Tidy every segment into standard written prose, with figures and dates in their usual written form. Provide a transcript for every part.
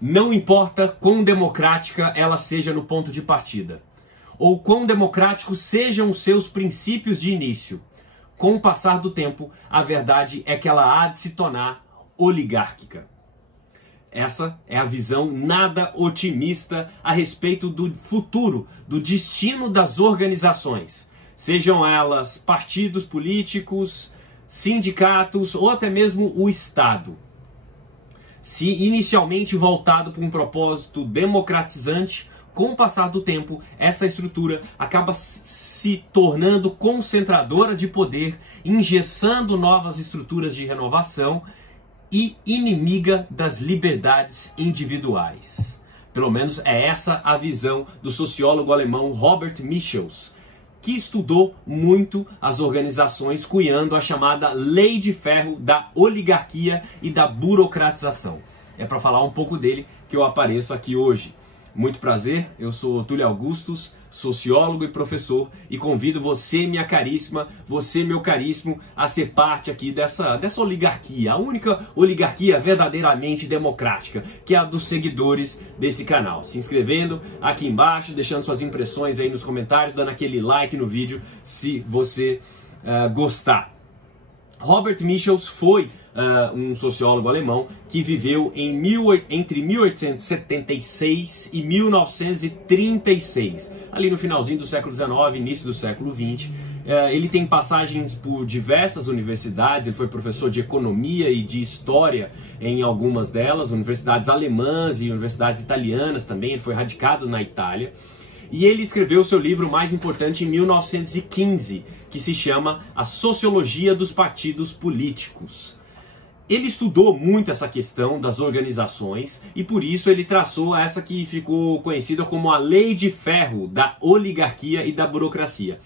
Não importa quão democrática ela seja no ponto de partida, ou quão democráticos sejam os seus princípios de início, com o passar do tempo, a verdade é que ela há de se tornar oligárquica. Essa é a visão nada otimista a respeito do futuro, do destino das organizações, sejam elas partidos políticos, sindicatos ou até mesmo o Estado. Se inicialmente voltado para um propósito democratizante, com o passar do tempo, essa estrutura acaba se tornando concentradora de poder, engessando novas estruturas de renovação e inimiga das liberdades individuais. Pelo menos é essa a visão do sociólogo alemão Robert Michels, que estudou muito as organizações cunhando a chamada Lei de Ferro da oligarquia e da burocratização. É para falar um pouco dele que eu apareço aqui hoje. Muito prazer, eu sou Túlio Augustus, sociólogo e professor, e convido você, minha caríssima, você, meu caríssimo, a ser parte aqui dessa oligarquia, a única oligarquia verdadeiramente democrática, que é a dos seguidores desse canal. Se inscrevendo aqui embaixo, deixando suas impressões aí nos comentários, dando aquele like no vídeo se você gostar. Robert Michels foi um sociólogo alemão que viveu entre 1876 e 1936, ali no finalzinho do século XIX, início do século XX. Ele tem passagens por diversas universidades, ele foi professor de economia e de história em algumas delas, universidades alemãs e universidades italianas também, ele foi radicado na Itália. E ele escreveu seu livro mais importante em 1915, que se chama A Sociologia dos Partidos Políticos. Ele estudou muito essa questão das organizações e por isso ele traçou essa que ficou conhecida como a Lei de Ferro da oligarquia e da burocracia.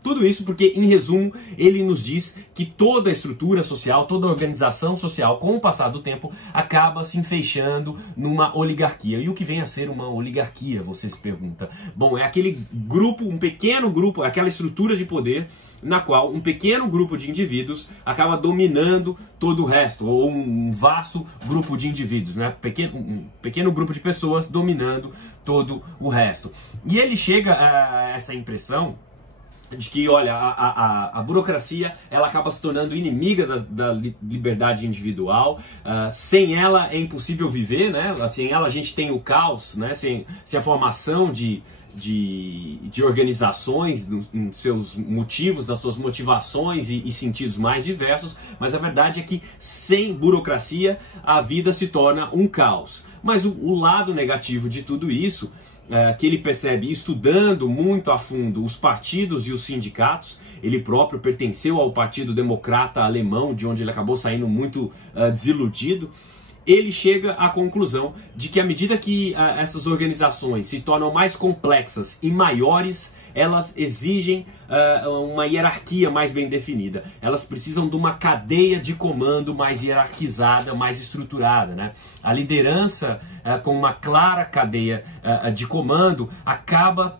Tudo isso porque, em resumo, ele nos diz que toda a estrutura social, toda a organização social, com o passar do tempo, acaba se enfeixando numa oligarquia. E o que vem a ser uma oligarquia, você se pergunta? Bom, é aquele grupo, um pequeno grupo, aquela estrutura de poder na qual um pequeno grupo de indivíduos acaba dominando todo o resto, ou um vasto grupo de indivíduos, né? Um pequeno grupo de pessoas dominando todo o resto. E ele chega a essa impressão de que, olha, a burocracia ela acaba se tornando inimiga da liberdade individual. Sem ela é impossível viver, né? Sem ela a gente tem o caos, né? Sem a formação de organizações, nos seus motivos, nas suas motivações e sentidos mais diversos, mas a verdade é que sem burocracia a vida se torna um caos. Mas o lado negativo de tudo isso, que ele percebe estudando muito a fundo os partidos e os sindicatos, ele próprio pertenceu ao Partido Democrata Alemão, de onde ele acabou saindo muito desiludido. Ele chega à conclusão de que à medida que essas organizações se tornam mais complexas e maiores, elas exigem uma hierarquia mais bem definida. Elas precisam de uma cadeia de comando mais hierarquizada, mais estruturada, né? A liderança com uma clara cadeia de comando acaba,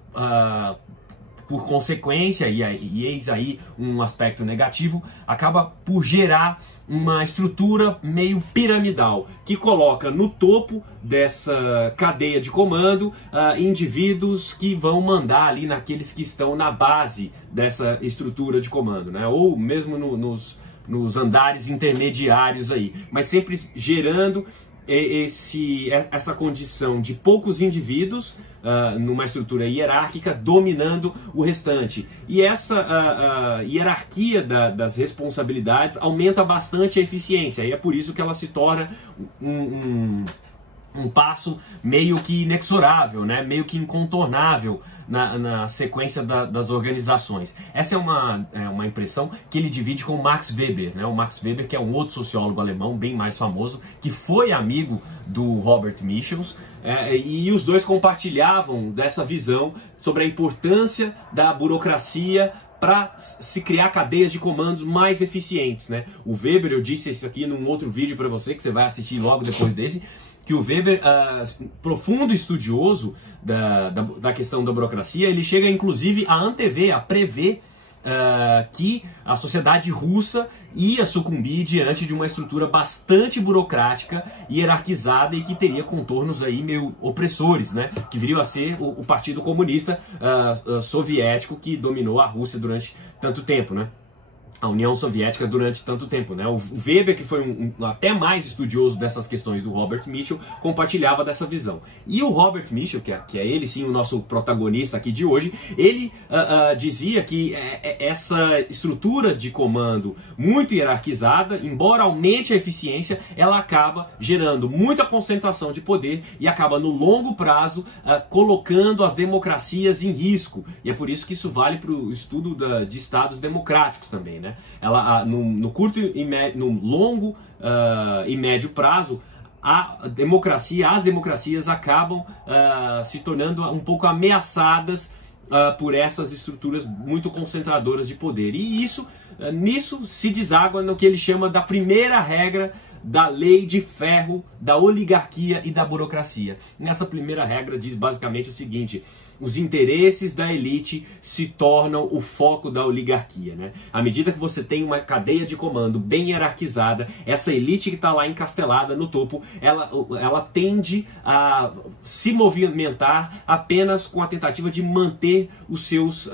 por consequência, e eis aí um aspecto negativo, acaba por gerar uma estrutura meio piramidal, que coloca no topo dessa cadeia de comando indivíduos que vão mandar ali naqueles que estão na base dessa estrutura de comando, né? Ou mesmo nos andares intermediários aí, mas sempre gerando essa condição de poucos indivíduos numa estrutura hierárquica dominando o restante. E essa hierarquia das responsabilidades aumenta bastante a eficiência, e é por isso que ela se torna um passo meio que inexorável, né? Meio que incontornável na sequência das organizações. Essa é uma impressão que ele divide com Max Weber, né? O Max Weber, que é um outro sociólogo alemão bem mais famoso, que foi amigo do Robert Michels, e os dois compartilhavam dessa visão sobre a importância da burocracia para se criar cadeias de comandos mais eficientes, né? O Weber, eu disse isso aqui num outro vídeo para você, que você vai assistir logo depois desse, que o Weber, profundo estudioso da questão da burocracia, ele chega inclusive a antever, a prever que a sociedade russa ia sucumbir diante de uma estrutura bastante burocrática e hierarquizada e que teria contornos aí meio opressores, né? Que viriam a ser o Partido Comunista Soviético que dominou a Rússia durante tanto tempo, né? A União Soviética durante tanto tempo, né? O Weber, que foi até mais estudioso dessas questões do Robert Michel, compartilhava dessa visão. E o Robert Michel, que é ele sim o nosso protagonista aqui de hoje, ele dizia que essa estrutura de comando muito hierarquizada, embora aumente a eficiência, ela acaba gerando muita concentração de poder e acaba no longo prazo colocando as democracias em risco. E é por isso que isso vale para o estudo de estados democráticos também, né? Ela, no curto e no longo e médio prazo, as democracias acabam se tornando um pouco ameaçadas por essas estruturas muito concentradoras de poder. E nisso se deságua no que ele chama da primeira regra da lei de ferro, da oligarquia e da burocracia. Nessa primeira regra diz basicamente o seguinte: os interesses da elite se tornam o foco da oligarquia, né? À medida que você tem uma cadeia de comando bem hierarquizada, essa elite que está lá encastelada no topo, ela tende a se movimentar apenas com a tentativa de manter os seus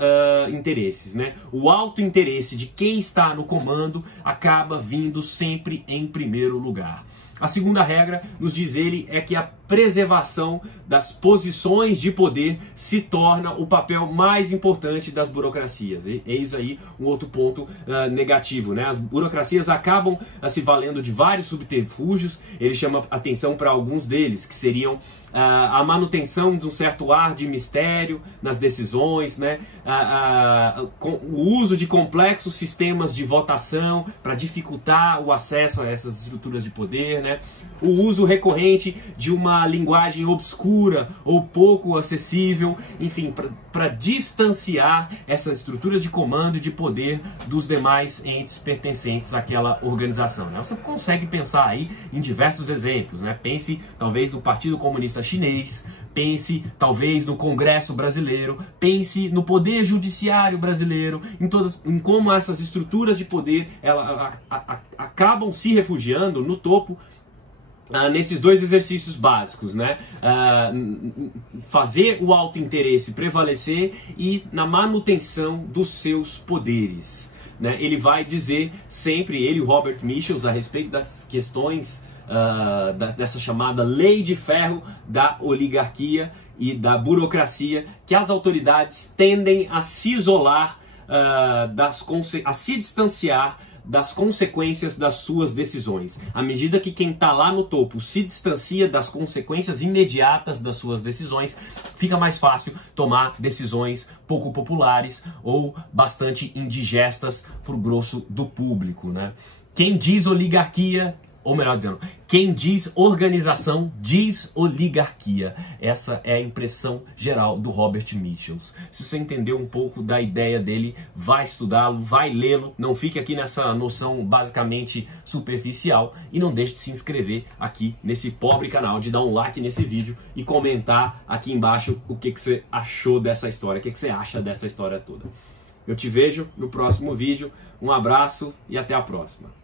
interesses, né? O alto interesse de quem está no comando acaba vindo sempre em primeiro lugar. A segunda regra, nos diz ele, é que a preservação das posições de poder se torna o papel mais importante das burocracias. Eis aí um outro ponto negativo, né? As burocracias acabam se valendo de vários subterfúgios. Ele chama atenção para alguns deles, que seriam a manutenção de um certo ar de mistério nas decisões, né? O uso de complexos sistemas de votação para dificultar o acesso a essas estruturas de poder, né? O uso recorrente de uma linguagem obscura ou pouco acessível, enfim, para distanciar essa estrutura de comando e de poder dos demais entes pertencentes àquela organização, né? Você consegue pensar aí em diversos exemplos, né? Pense talvez no Partido Comunista Chinês, pense talvez no Congresso brasileiro, pense no Poder Judiciário brasileiro, em como essas estruturas de poder acabam se refugiando no topo nesses dois exercícios básicos, né? Fazer o alto interesse prevalecer e na manutenção dos seus poderes, né? Ele vai dizer sempre, o Robert Michel, a respeito das questões dessa chamada lei de ferro da oligarquia e da burocracia, que as autoridades tendem a se isolar, a se distanciar das consequências das suas decisões. À medida que quem está lá no topo se distancia das consequências imediatas das suas decisões, fica mais fácil tomar decisões pouco populares ou bastante indigestas para o grosso do público, né? Quem diz oligarquia, ou melhor dizendo, quem diz organização, diz oligarquia. Essa é a impressão geral do Robert Michel. Se você entendeu um pouco da ideia dele, vai estudá-lo, vai lê-lo. Não fique aqui nessa noção basicamente superficial. E não deixe de se inscrever aqui nesse pobre canal, de dar um like nesse vídeo e comentar aqui embaixo o que você achou dessa história, o que você acha dessa história toda. Eu te vejo no próximo vídeo. Um abraço e até a próxima.